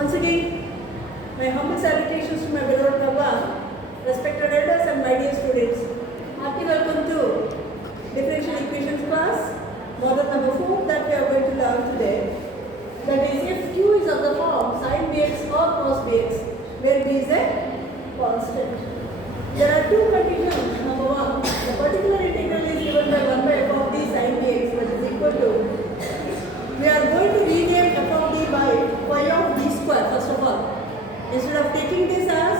Once again, my humble salutations to my beloved Baba, respected elders and my dear students. Hearty welcome to differential equations class, model number 4 that we are going to learn today. That is, if q is of the form sin bx or cos bx, where b is a constant. There are two conditions. Number 1, the particular integral is given by 1 by f of d sin bx, which is equal to, we are going to rename f of d by phi of d square first of all. Instead of taking this as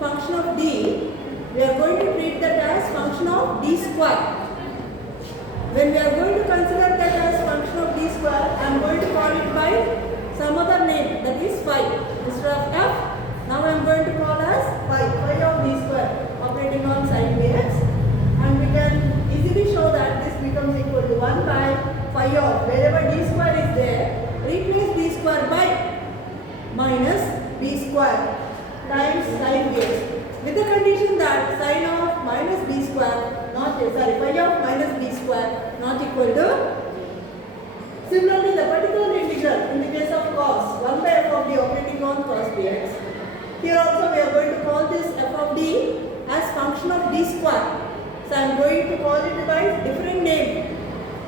function of d, we are going to treat that as function of d square. When we are going to consider that as function of d square, I am going to call it by some other name, that is phi. Instead of f, now I am going to call as phi of d square operating on sin bx, and we can easily show that this becomes equal to 1 by phi of, wherever d square is there, replace d square by minus b square times sin bx, with the condition that sin of minus b square phi of minus b square not equal to. Similarly, the particular integral in the case of cos 1 by f of d operating on cos bx. Here also we are going to call this f of d as function of d square. So I am going to call it by different name,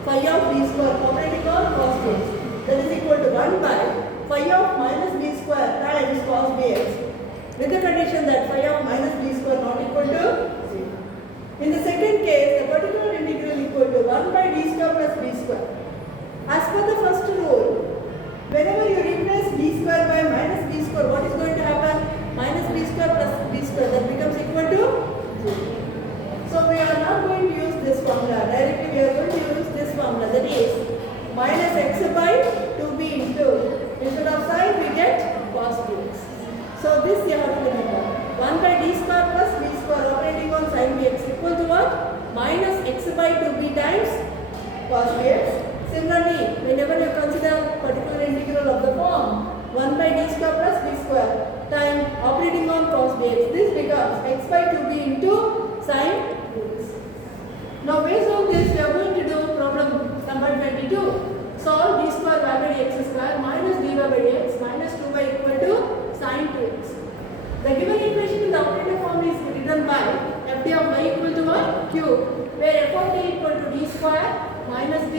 phi of d square operating on cos bx. That is equal to 1 by phi of minus b square times cos bx, with the condition that phi of minus b square not equal to 0. In the second case, the particular integral equal to 1 by d square plus b square. As per the first rule, whenever you replace d square by minus b square, what is going to happen? Minus b square plus b square, that becomes equal to 0. So we are not going to use this formula. Directly we are going to use this formula, that is minus x by 2b into, instead of sin we get cos bx. So this you have to remember. 1 by d square plus b square operating on sin bx equal to what? Minus x by 2b times cos bx. Similarly, whenever you consider particular integral of the form 1 by d square plus b square time operating on cos bx, this becomes x by 2b into sin bx. Now based on this, we are going to do problem number 22. Solve d square y by dx square minus dy by dx minus 2y equal to sin 2x. The given equation in the operator form is written by f d of y equal to what? Q, where f of d equal to d square minus b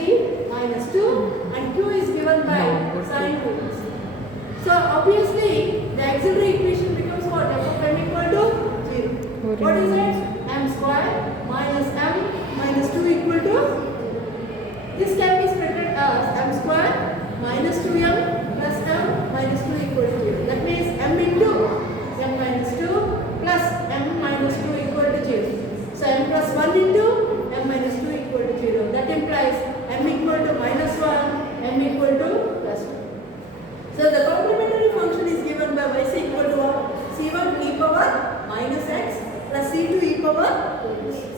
minus 2 and q is given by sin 2x. So obviously the auxiliary equation becomes what? F of m equal to 0. What is it? M square minus m minus 2 equal to 0. This can be spread as m square minus 2m plus m minus 2 equal to 0. That means m into m minus 2 plus m minus 2 equal to 0. So m plus 1 into m minus 2 equal to 0. That implies m equal to minus 1, m equal to plus 2. So the complementary function is given by y c equal to what? C1 e power minus x plus C2 e power 2x.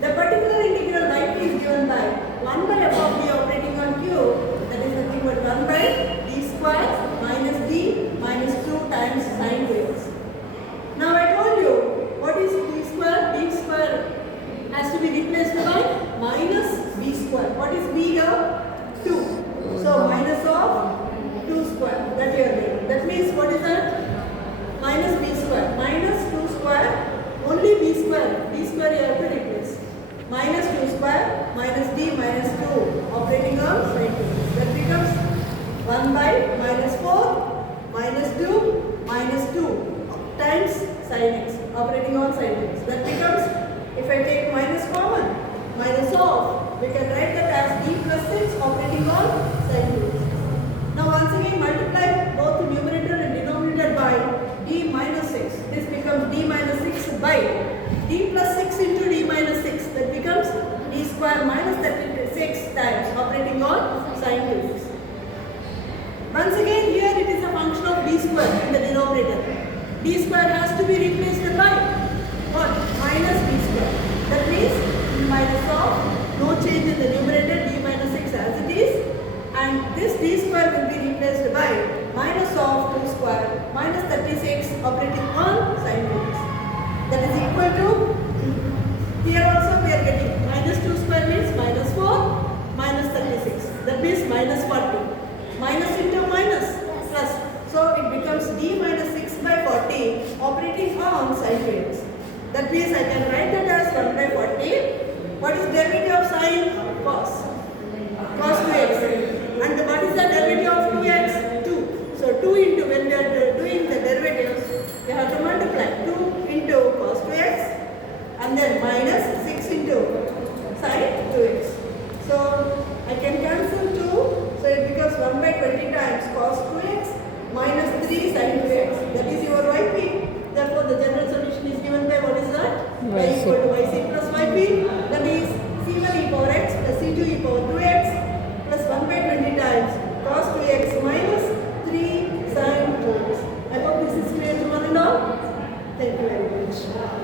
The particular integral y is given by 1 by f of d operating on q, that is nothing but 1 by d square minus d minus 2 times sin 2x. Now I told you, what is d square? D square has to be replaced by minus b square. What is b here? 2. So minus of 2 square, that you are getting. That means what is that? Minus b square. Minus 2 square, only b square. D square you have to replace. Minus 2 square minus d minus 2 operating on sin 2. That becomes 1 by minus 4 minus 2 minus 2 times sin x operating on sin x. That becomes, if I take minus common, minus of, we can write that as d plus 6 operating on sin 2x. Now once again multiply both the numerator and denominator by d minus 6. This becomes d minus 6 by d plus 6 into d minus 6. That becomes d square minus 36 times operating on sin 2x. Once again here it is a function of d square in the denominator. D square has to be replaced by what? Minus b square. That means minus of, no change in the numerator, d minus 6 as it is, and this d square will be replaced by minus of 2 square minus 36 operating on sin 2x. That is equal to, here also we are getting minus 2 square means minus 4 minus 36. That means minus 40. Minus into minus plus. So it becomes d minus 6 by 40 operating on sine 2x. That means I can write that as 1 by 40. What is derivative of sine? Cos. Cos 2x.